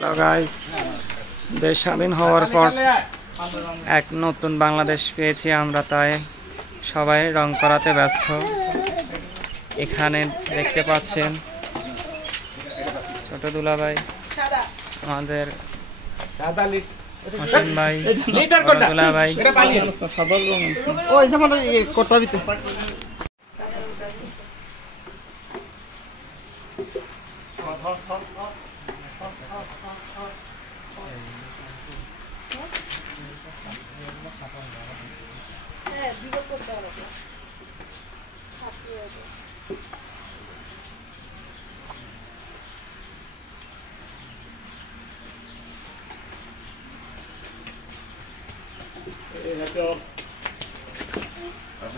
Hello guys, দেশ স্বাধীন হওয়ার পর এক নতুন বাংলাদেশ পেয়েছি আমরা, তাই সবাই রং করাতে ব্যস্ত। এখানে দেখতে পাচ্ছেন ছোট দুলাভাই, আমাদের হোসেন ভাই, দুলাভাই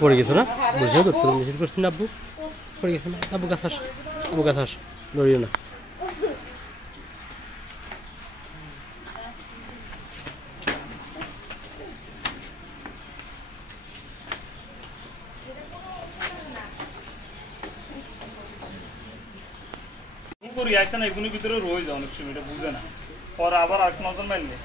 পড়ে গেছো না? বুঝে তো তুমি মেসেজ করছি না? আব্বু পড়ে গেছো না? আব্বু গাছ আস, আব্বু গাছ আস, দৌড়িও না। এগুলোর ভিতরে রয়ে যায় অনেক সময়, এটা বুঝে না, পরে আবার 8-9 জন মাইলে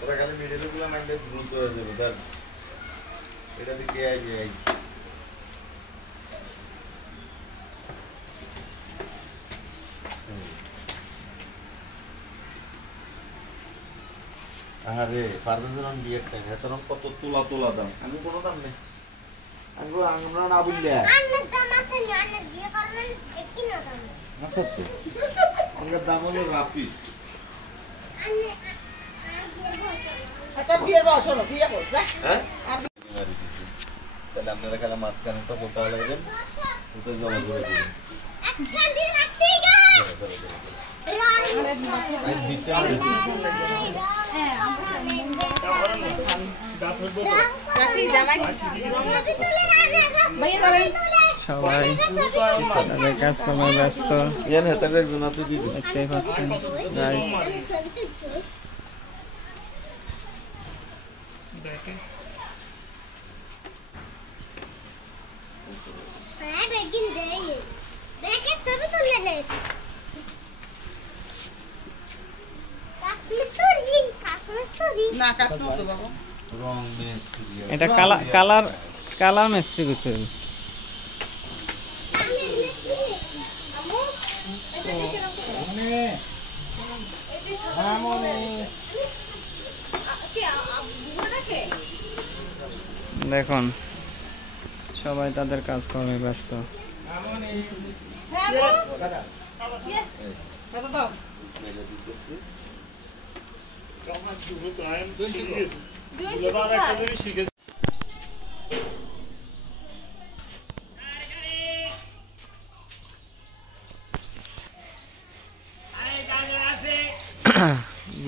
তোরা খালি মিডিল গুলো মাইন্ডে দ্রুত হয়ে যাবে। দেখ এটা দিকে আরে পারবেন যখন বিয়ের টাকা তখন কত তোলা দাম, আমি কোনো দাম নেই, আমি আমরা না বুঝলে আচ্ছা তো আমার দাম হলো রাফি। তাহলে আপনারা খেলা মাঝখানেটা বলতে লাগবেন, জমা করে দেবেন। সবাই তাদের কাজকর্মে ব্যস্ত, দেখতেই পাচ্ছেন গাইস। এটা কালার মিস্ত্রি করতে হবে। দেখুন সবাই তাদের কাজকর্মে ব্যস্ত।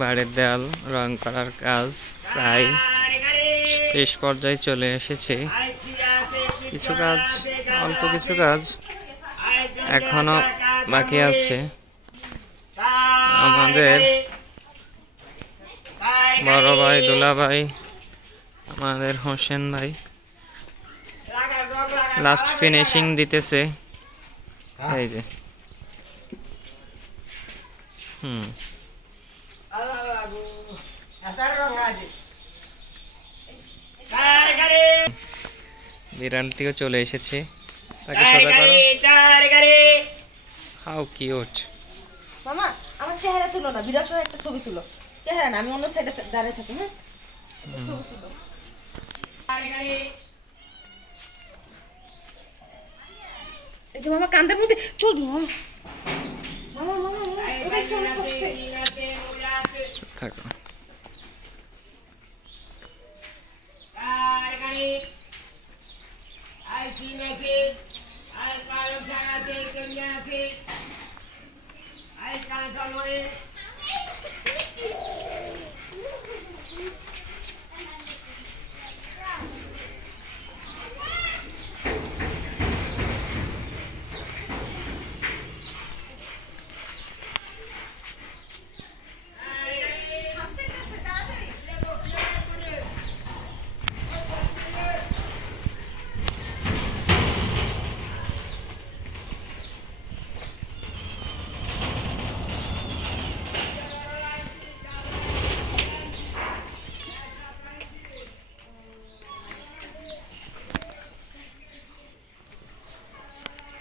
বাড়ির দেয়াল রং করার কাজ প্রায় শেষ পর্যায়ে চলে এসেছে। কিছু কাজ, অল্প কিছু কাজ এখনো বাকি আছে। আমাদের বড় ভাই দুলাভাই, আমাদের হোসেন ভাই লাস্ট ফিনিশিং দিতেছে। এই যে বিড়ালটিও চলে এসেছে, তাকে সোজা করো। How cute. মামা আমার চেহারা তুলো না, বিরাট একটা ছবি তুলো। চেহারা না, আমি অন্য সাইডে দাঁড়িয়ে থাকি। হ্যাঁ ছবি তুলো। এই যে মামা কান্দের মধ্যে চল দি মামা। মামা মামা ওটা শুনে কষ্টে থাকো।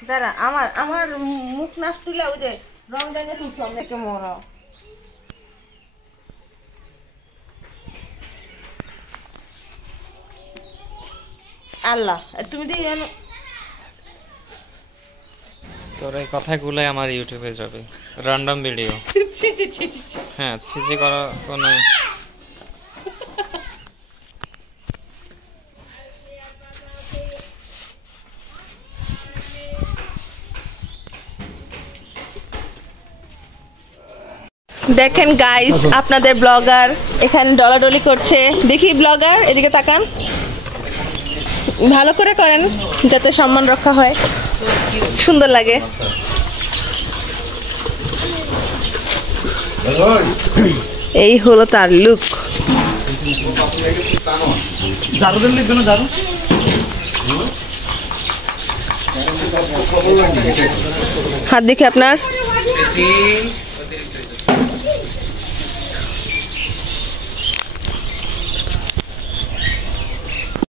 দাঁড়া, আমার আমার মুখ নাচ তুলে ওই যে রং জায়গায় তুলছো আমাকে মরো। আল্লাহ তুমি দিয়ে তোর এই কথাগুলোই আমার ইউটিউবে যাবে, র্যান্ডম ভিডিও। হ্যাঁ, ছিজি করা কোনো দেখেন গাইস, আপনাদের ব্লগার এখানে ডলাডলি করছে। দেখি ব্লগার এদিকে তাকান, ভালো করে করেন যাতে সম্মান রক্ষা হয়, সুন্দর লাগে। এই হলো তার লুক। ঝাড়ু লিখবে না, ঝাড়ু হাত দেখে আপনার